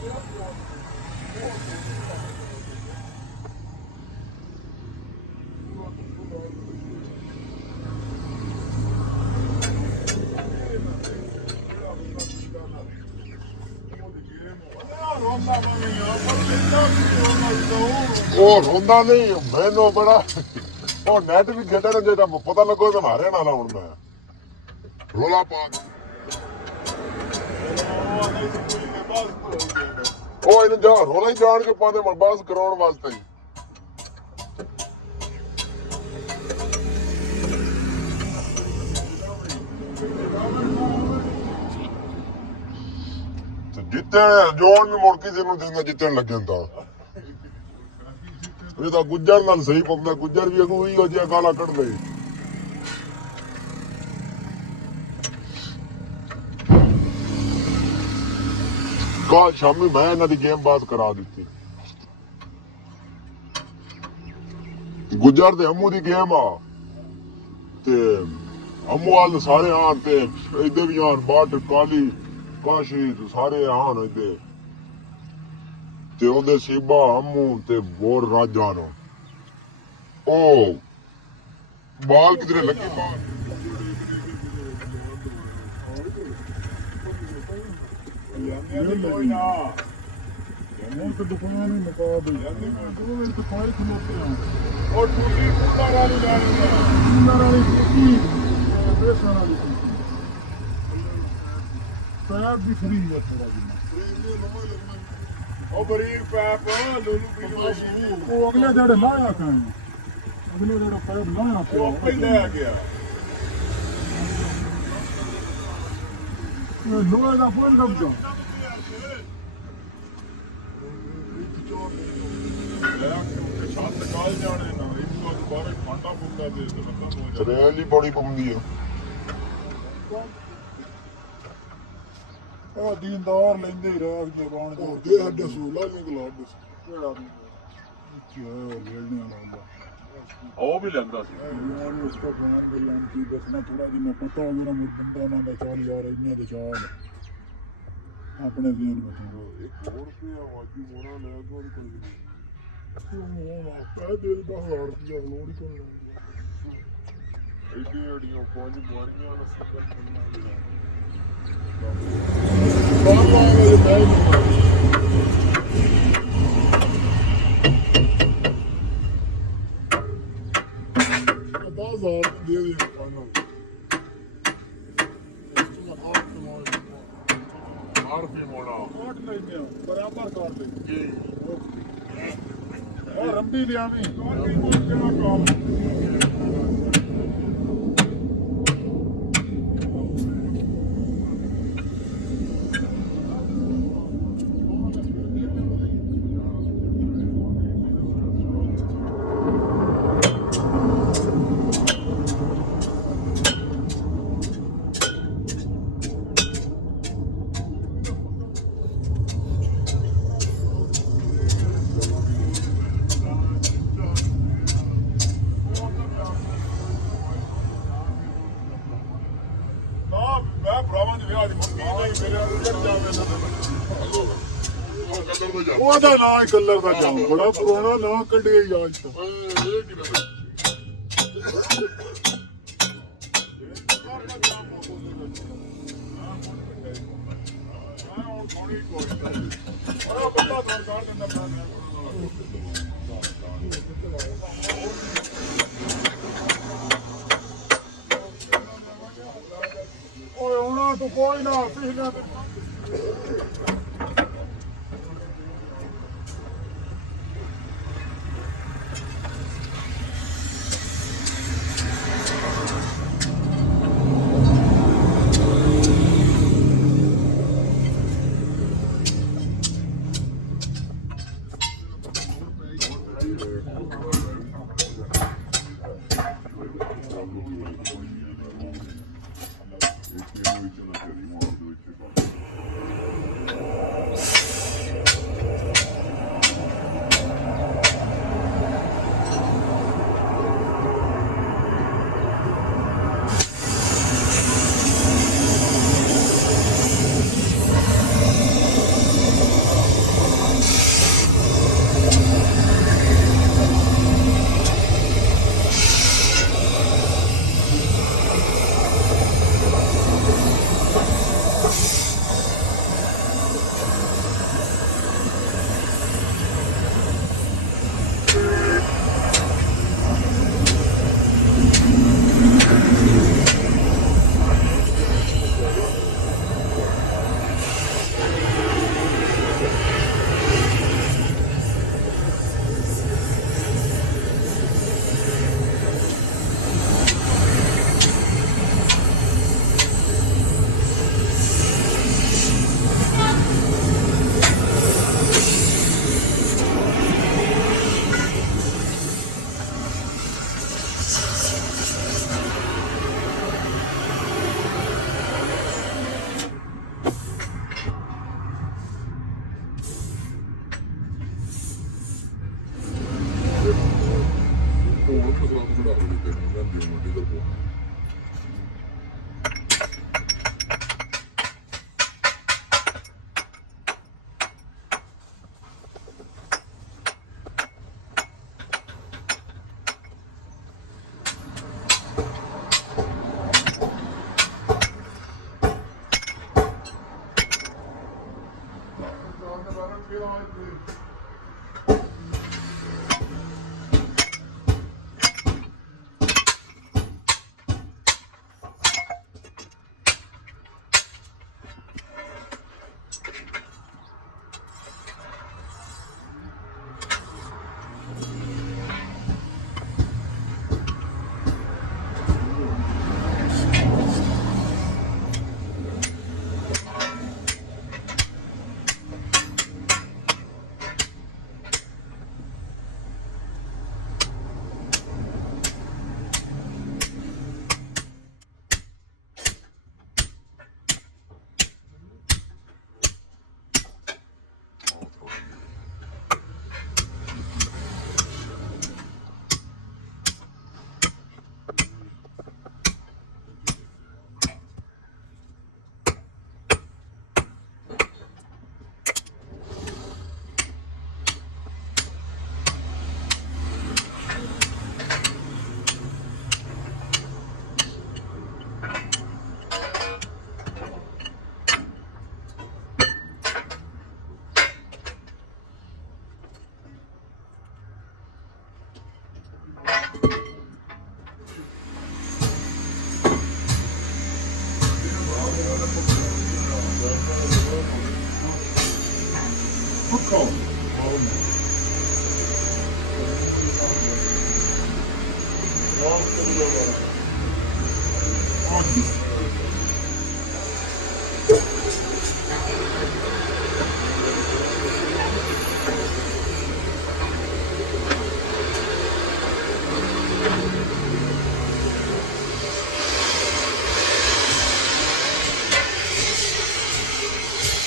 ਉਹ ਰੋਂਦਾ ਨਹੀਂ ਮੈਨੂੰ ਬੜਾ ਉਹ ਨੈਟ ਵੀ ਖੇਡਣ ਜੇ ਤਾਂ ਪਤਾ ਲੱਗੋ ਤਾਂ ਮਾਰਿਆ ਨਾਲ ਹੁਣ ਮੈਂ ਰੋਲਾ ਪਾ ਉਹ ਇਹਨੂੰ ਜਾ ਰੋਲਾ ਹੀ ਜਾਣ ਕੇ ਪਾਉਂਦੇ ਬਸ ਕਰਾਉਣ ਵਾਸਤੇ ਹੀ ਜਿੱਤਣ ਜੋੜ ਨੂੰ ਮੁੜ ਕੇ ਜਿਹਨੂੰ ਦਿੰਦਾ ਜਿੱਤਣ ਲੱਗਣ ਤਾਂ ਇਹ ਤਾਂ ਗੁੱਜਰ ਨਾਲ ਸਹੀ ਪੰਦਾ ਗੁੱਜਰ ਵੀ ਅਗੂ ਹੀ ਹੋ ਜਿਹਾ ਗਾਲਾਂ ਕੱਢਦੇ ਕੱਲ ਸ਼ਾਮੀ ਮੈਂ ਇਹਨਾਂ ਦੀ ਗੇਮ ਬਾਜ਼ ਕਰਾ ਦਿੱਤੀ ਗੁੱਜਰ ਤੇ ਅੰਮੂ ਦੀ ਗੇਮ ਆ ਤੇ ਅੰਮੂ ਵਾਲ ਸਾਰੇ ਆਣ ਤੇ ਇੱਧਰ ਵੀ ਆਣ ਬਾਟ ਕਾਲੀ ਕਾਸ਼ੀ ਸਾਰੇ ਆਣ ਇੱਧਰ ਤੇ ਉਹਦੇ ਸੀਬਾ ਅੰਮੂ ਤੇ ਹੋਰ ਰਾਜਾ ਨੂੰ ਉਹ ਬਾਲ ਕਿਧਰੇ ਲੱਗੇ ਬਾਲ ਕੋਈ ਨਾ ਉਹ ਤਾਂ ਦੁਕਾਨ ਹੀ ਮਕਾ ਦੇ ਜਾਂਦੇ ਮੈਂ ਦੋਵੇਂ ਦੁਕਾਨ ਖਲੋਤੇ ਆ ਉਹ ਟੂਟੀ ਪੂਲਾ ਵਾਲੀ ਲੈਣੀ ਹੈ ਪੂਲਾ ਵਾਲੀ ਟੂਟੀ ਬੇਸਣ ਵਾਲੀ ਪੈਪ ਵੀ ਫਰੀ ਹੈ ਥੋੜਾ ਜਿਹਾ ਉਹ ਬਰੀਕ ਪੈਪ ਲੋਲੂ ਪੀ ਉਹ ਅਗਲੇ ਜਿਹੜੇ ਲਾਇਆ ਕਾਂ ਅਗਲੇ ਜਿਹੜਾ ਪੈਪ ਲਾਇਆ ਉਹ ਆਪੇ ਲੈ ਗਿਆ ਲੋਹੇ ਦਾ ਫੋਨ ਕਬਜ਼ਾ ਰੈਲੀ ਬੜੀ ਪੰਦੀ ਆ ਆ ਦੀਨਦਾਰ ਲੈਂਦੇ ਰਾਗ ਜਵਾਨ ਦੇ ਸਾਡੇ ਸੂਲਾ ਨਿਕਲਾ ਕਿਹੜਾ ਲੈਣੇ ਵਾਲਾ ਉਹ ਵੀ ਲੈਂਦਾ ਸੀ ਯਾਰ ਉਸ ਤੋਂ ਬਾਅਦ ਗੱਲਾਂ ਕੀ ਦੱਸਣਾ ਥੋੜਾ ਜਿਹਾ ਪਤਾ ਹੋਣਾ ਮੁਰ ਬੰਦਾ ਨਾ ਦਾ ਚਾਲ ਯਾਰ ਇੰਨੇ ਦੇ ਚਾਲ ਆਪਣੇ ਜ਼ੇਨ ਵਿੱਚ ਇੱਕ ਹੋਰ ਰੁਪਿਆ ਵਾਜੂ ਮੋਣਾ ਲੈ ਕੋਈ ਉਹ ਆਪਾ ਦਿਲ ਦਾ ਹਾਰ ਦੀ ਲੋੜ ਕੋਈ ਨਹੀਂ ਐਡੀਆਂ ਪੰਜ ਮਾਰੀਆਂ ਨਾ ਸਕਲ ਬੰਨਾ ਬਾਬਾ ਇਹ ਮੈਂ ਬਾਜ਼ਾਰ ਦੇ ਦੇ ਪਾਣਾ ਆਰਪੀ ਮੋੜਾ 8 ਲੈਂਦੇ ਆ ਬਰਾਬਰ ਕਰ ਦੇ ਜੀ ਉਹ ਰੰਬੀ ਲਿਆਵੀਂ ਕੋਈ ਕਿਹੜਾ ਕਾਲ ਉਹਦਾ ਨਾਂ ਕਲਰ ਦਾ ਜਾਮ ਬੜਾ ਪੁਰਾਣਾ ਨਾਂ ਕੱਢਿਆ ਯਾਦ ਤੋਂ ਓਏ ਉਹਨਾਂ ਤੋਂ ਕੋਈ ਨਾ ਪਿਛਲੇ ਬੜਾ ਹੋ ਗਿਆ ਤੈਨੂੰ ਗੰਦੀ ਮੁੰਡੇ ਦਾ ਕੋਲ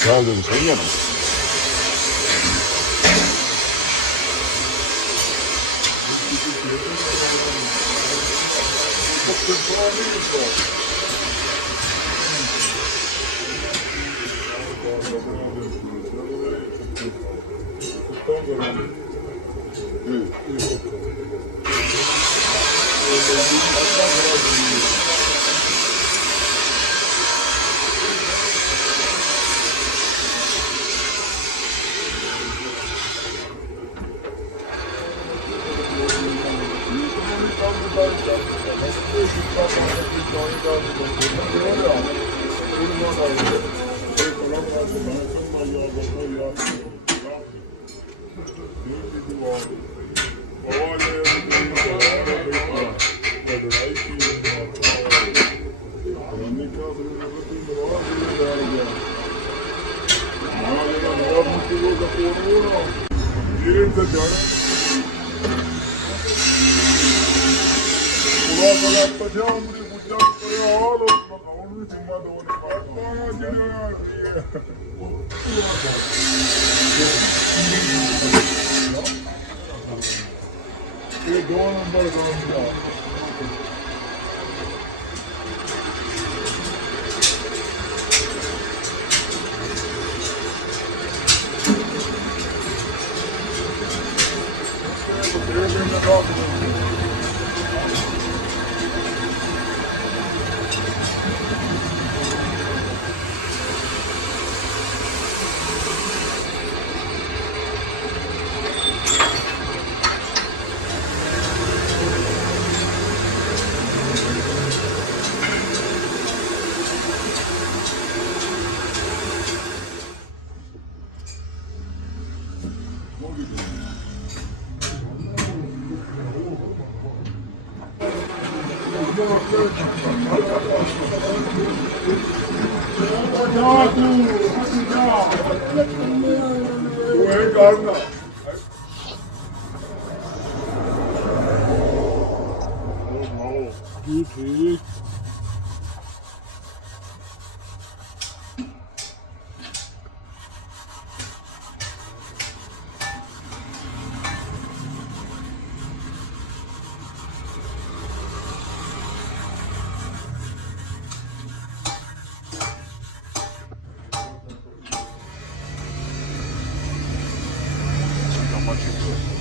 ਚੱਲ ਦੇ ਸਹੀ ਹੈ ਨਾ machine.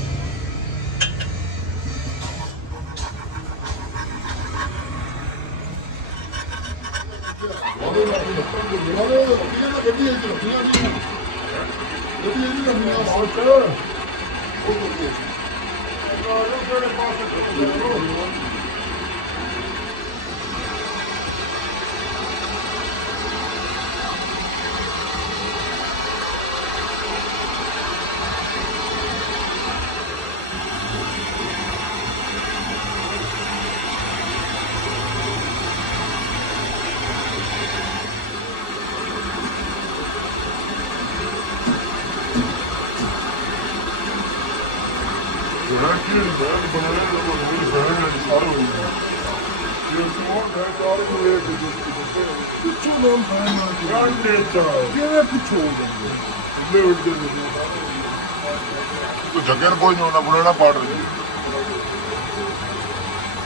जगह कोई नहीं होना बुनाना पाड़ रही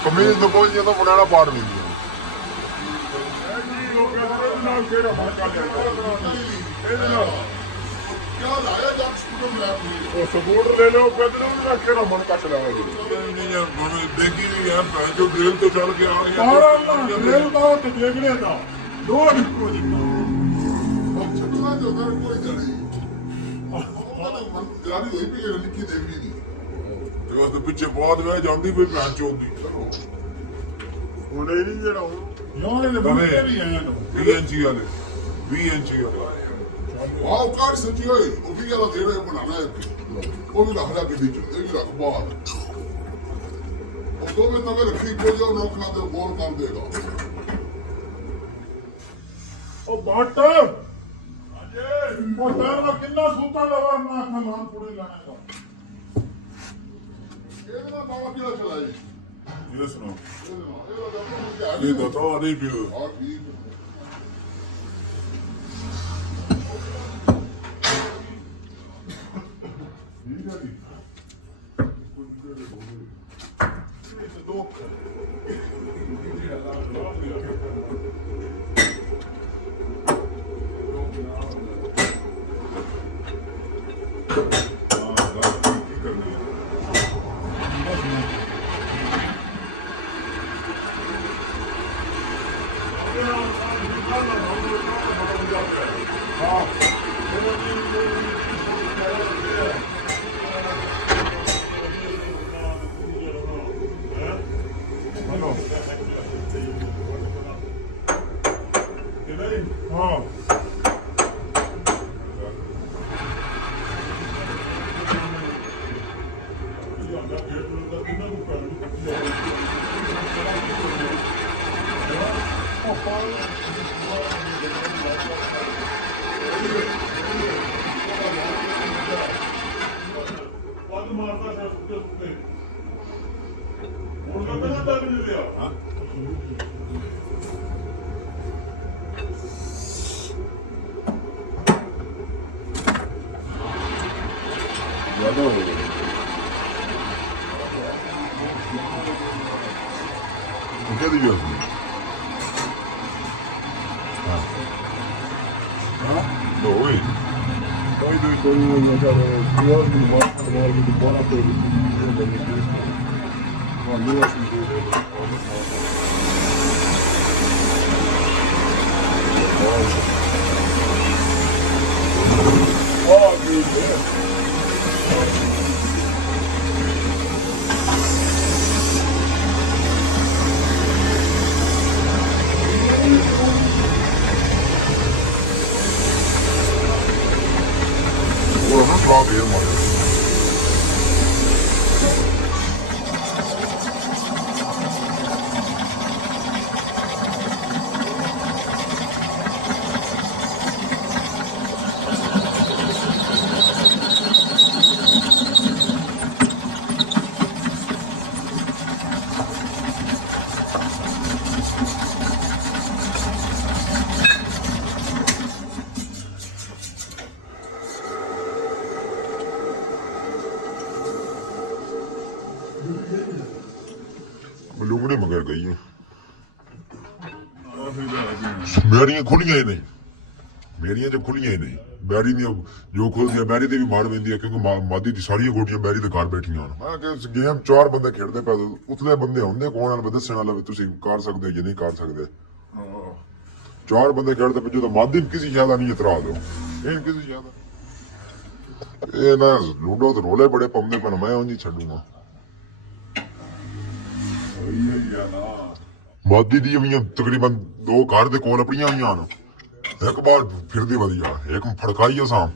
कमीज तो कोई नहीं तो बुनाना पाड़ रही सपोर्ट ले लो मन कट देखी भी है जो ड्रिल तो चल के आ रही है पिछे बहुत वह जाती कोई भैन चौंदी हुणे नहीं जेड़ा 20 इंची वाले 20 इंची वाले वाह कार सच्ची होए वो भी गला दे रहे बनाना है वो भी रख के बीच ये भी रख बाहर और दो में तवे रखी को जो रोकना दे बोल कर देगा ओ बाट अजय वो तार में कितना सूता लगा ना खान पूरी लाने का ये ना बाबा क्या चलाई ये सुनो ये तो नहीं भी और ठीक क्या दिया no way poi due con una cara di buona per लुंगड़े मगर गई है मेरियां खुलियां ही नहीं मेरियां जो खुलियां ही नहीं बैरी दी जो खुलदी है बैरी ते भी मार पैंदी है क्योंकि मादी दी सारियां गोटियां बैरी दे घर बैठियां मैं कि गेम 4 बंदे खेडदे पे उतले बंदे हुंदे कौन वाले दस्सण वाला तुसीं कर सकदे या नहीं कर सकदे 4 बंदे खेडदे पे जो मादी किसी ज्यादा नहीं इतरा दो इन किसी ज्यादा ये ना लूडो तो रोले बड़े पाउंदे पर मैं उंज ही छड्डूंगा मादी दी भी तकरीबन 2 घर दे कोल अपनियां होईयां न एक बार फिरदी वधिया एक फड़काई असां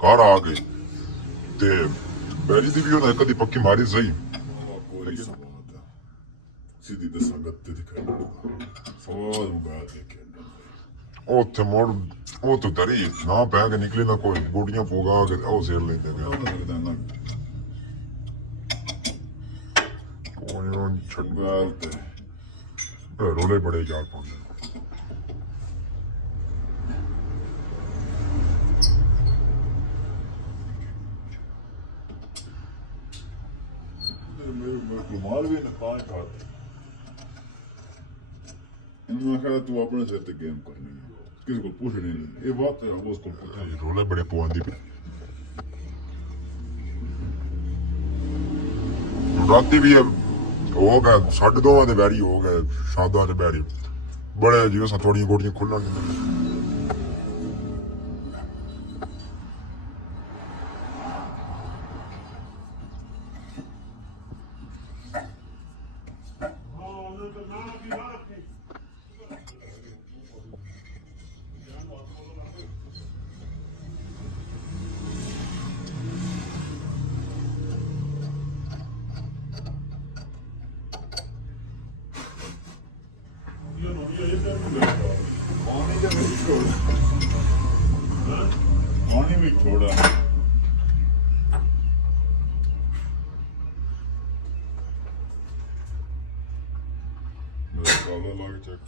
घर आ के ते बैरी दी भी उन्हें कदी पक्की मारी सही सीधी ते संगत ते दिखाई साल बाद देखे ओथे मोड़ ओ तो दरी ना पै के निकले ना कोई गोडियां पोगा के ओ सेर लेंदे गया कोई छड़गाल ते रोले बड़े यार पाउंदे रुमाल भी नकाए खाते इन्होंने कहा तू अपने सिर ते गेम करनी है किसी को पूछनी नहीं ये बात है अब उसको पता है रोले बड़े पवांदी पे राती भी हो गए 2:30 दे बैरी हो गए शादा दे बैरी बड़े जियो सा थोड़ी गोटियां खुलन पानी भी थोड़ा लाग चेक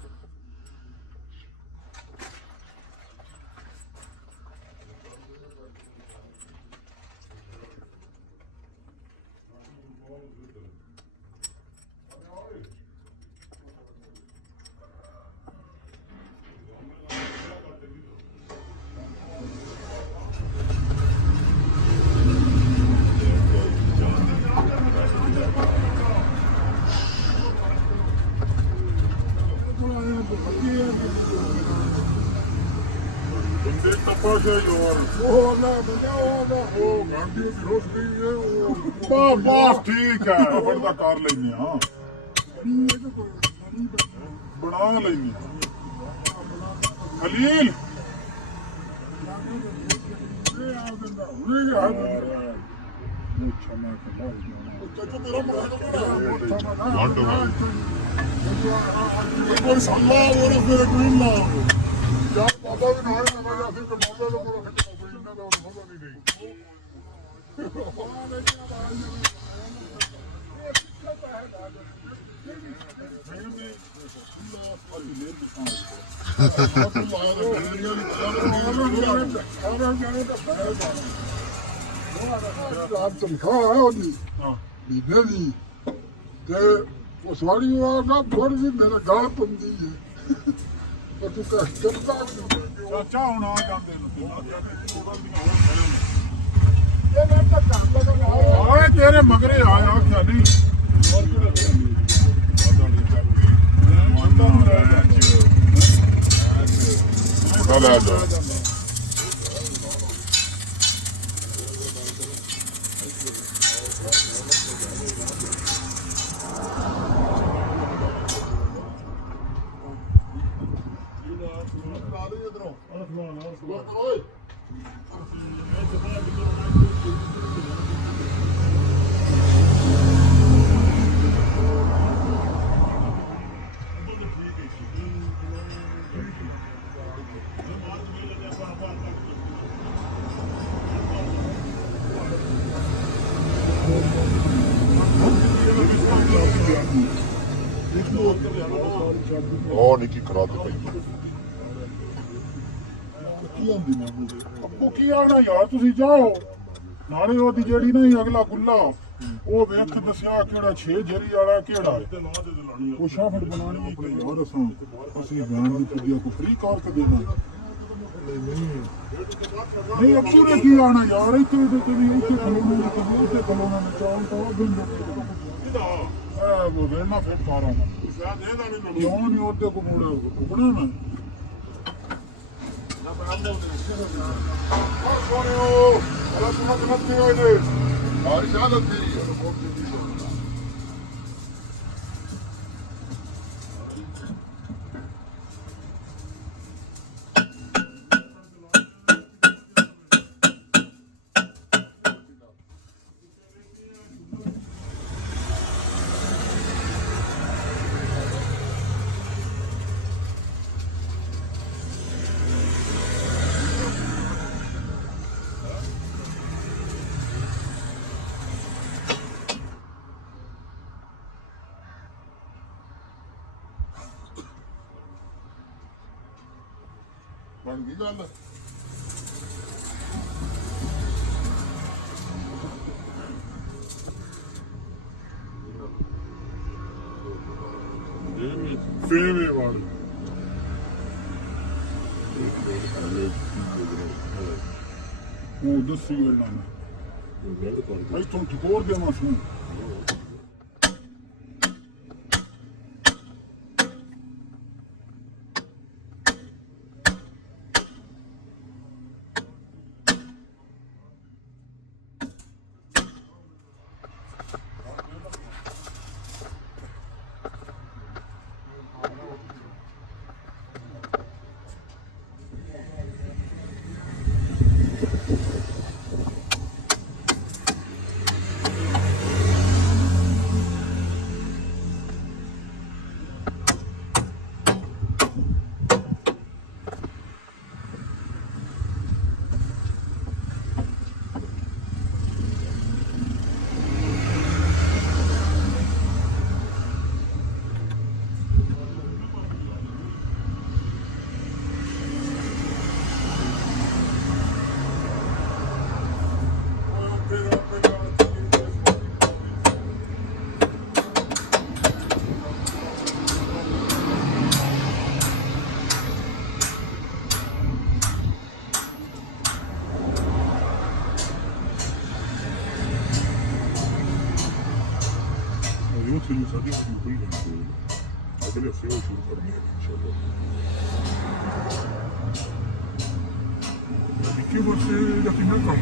बस ठीक है बंदा कर लेने हाँ बना लेने खलील तनख्वाह है ਉਹਦੀ ਮਹੀਨੇ ਦੀ ਤੇ ਉਹ ਸਾਰੀ ਉਹ ਨਾ ਥੋੜੀ ਜਿਹੀ ਮੇਰੇ ਗਾਲ ਪੰਦੀ ਹੈ ਪਰ ਤੂੰ ਕਰਦਾ ਚਾਚਾ ਹੁਣ ਆ ਜਾਂਦੇ ਨੇ ਆਏ ਤੇਰੇ ਮਗਰੇ ਆਇਆ ਆਖਿਆ ਨਹੀਂ ਚੱਲ ਆ ਜਾ ਉਹ ਨਿੱਕੀ ਖਰਾਬ ਪਈ ਅੱਬੂ ਕੀ ਆਣਾ ਯਾਰ ਤੁਸੀਂ ਜਾਓ ਨਾਲੇ ਉਹਦੀ ਜਿਹੜੀ ਨਹੀਂ ਅਗਲਾ ਗੁੱਲਾ ਉਹ ਵੇਖ ਦੱਸਿਆ ਕਿਹੜਾ 6 ਜਰੀ ਵਾਲਾ ਕਿਹੜਾ ਉਹ ਸ਼ਾਫਟ ਬਣਾਣੀ ਕੋਈ ਹੋਰ ਅਸੀਂ ਬਿਆਨ ਦੀ ਪੁੱਜਿਆ ਕੋ ਫ੍ਰੀ ਕਰਕੇ ਦੇਣਾ ਨਹੀਂ ਅੱਗੂ ਨੇ ਕੀ ਆਣਾ ਯਾਰ ਇੱਥੇ ਇੱਥੇ ਖਲੋਣੇ ਨੇ ਉੱਥੇ ਖਲੋਣੇ ਨੇ ਚਾਲ ਤਾਂ ਉਹ ਦਿਨ ਵੇਲਣਾ ਫਿਰ ਸਾਰਾ ਕਿਉਂ ਨਹੀਂ ਉਹਦੇ ਕੋ ਮੁੜਿਆ ਨਾ ਬਣ ਗਈ ਗੱਲ ਫੇਵੇਂ ਵਾਲੀ ਉਹ ਦੱਸੀ ਇਹਨਾਂ ਨੇ ਇੱਥੋਂ ਠਕੋਰ ਦੇਵਾਂ ਸੂ Senin sadece bir şey अगले से शुरू करेंगे इंशाल्लाह देखिए बस यकीन कर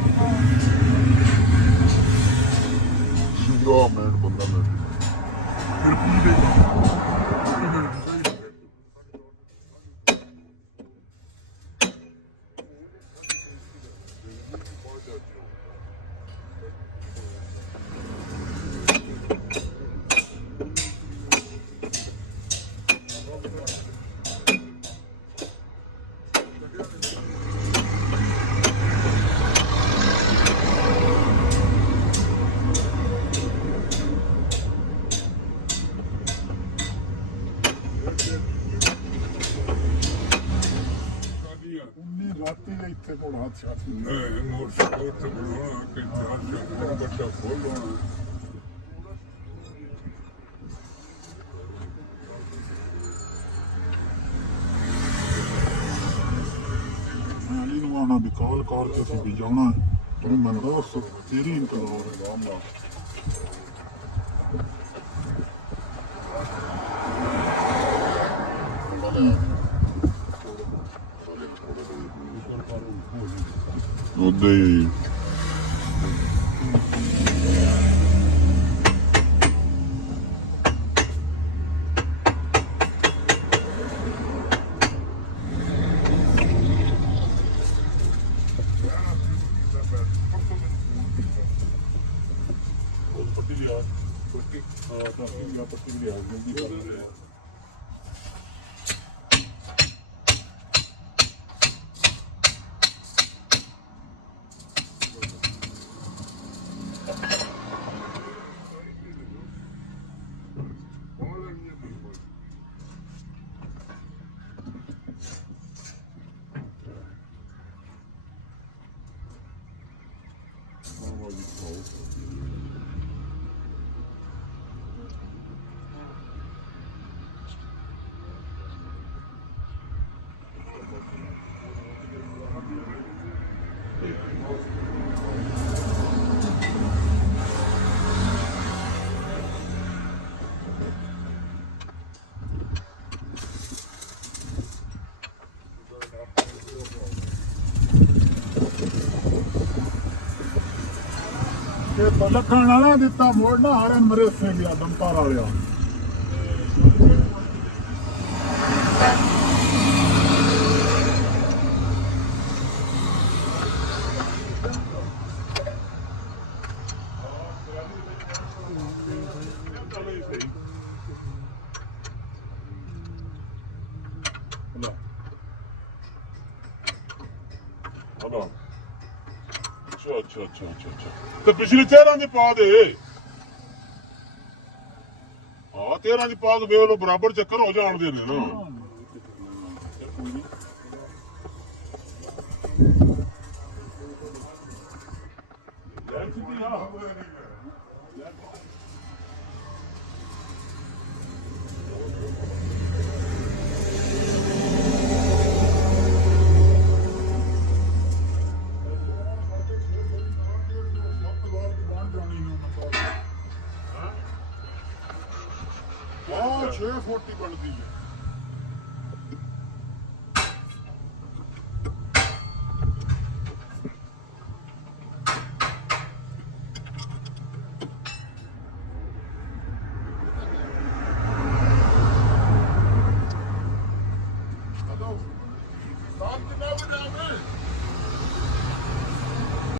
शुरू मैं बंदा मैं फिर पूरे ਇੱਥੇ ਕੋਲ ਹੱਥ ਛੱਡ ਨਹੀਂ ਮੋਟਰ ਤੇ ਬਣਾਉਣਾ ਕਿ ਚਾਰ ਚੱਕਰ ਬੱਚਾ ਖੋਲਣਾ ਨਹੀਂ ਨਵਾਣਾ ਵੀ ਕਾਲ ਕੇ ਅਸੀਂ ਵੀ ਜਾਣਾ ਤੂੰ ਮੈਨੂੰ ਦੱਸ ਤੇਰੀ ਇੰਤਜ਼ਾਰ ਹੈ ਰਾਮਾ ਉਹਦੇ ਇਹ ਲੱਖਾਂ ਵਾਲਾ ਦਿੱਤਾ ਮੋੜਨਾ ਹਾਰੇ ਮਰੇ ਸੇ ਗਿਆ ਦੰਪਾਰ ਵਾਲਿਆ ਅੱਛਾ ਤੇ ਪਿਛਲੀ 13 ਦੀ ਪਾ ਦੇ ਹਾਂ 13 ਦੀ ਪਾ ਕੇ ਵੇਖ ਲੋ ਬਰਾਬਰ ਚੱਕਰ ਹੋ ਜਾਣਦੇ ਨੇ ਨਾ ਆਹ 6 ਫੁੱਟ ਹੀ ਬਣਦੀ ਹੈ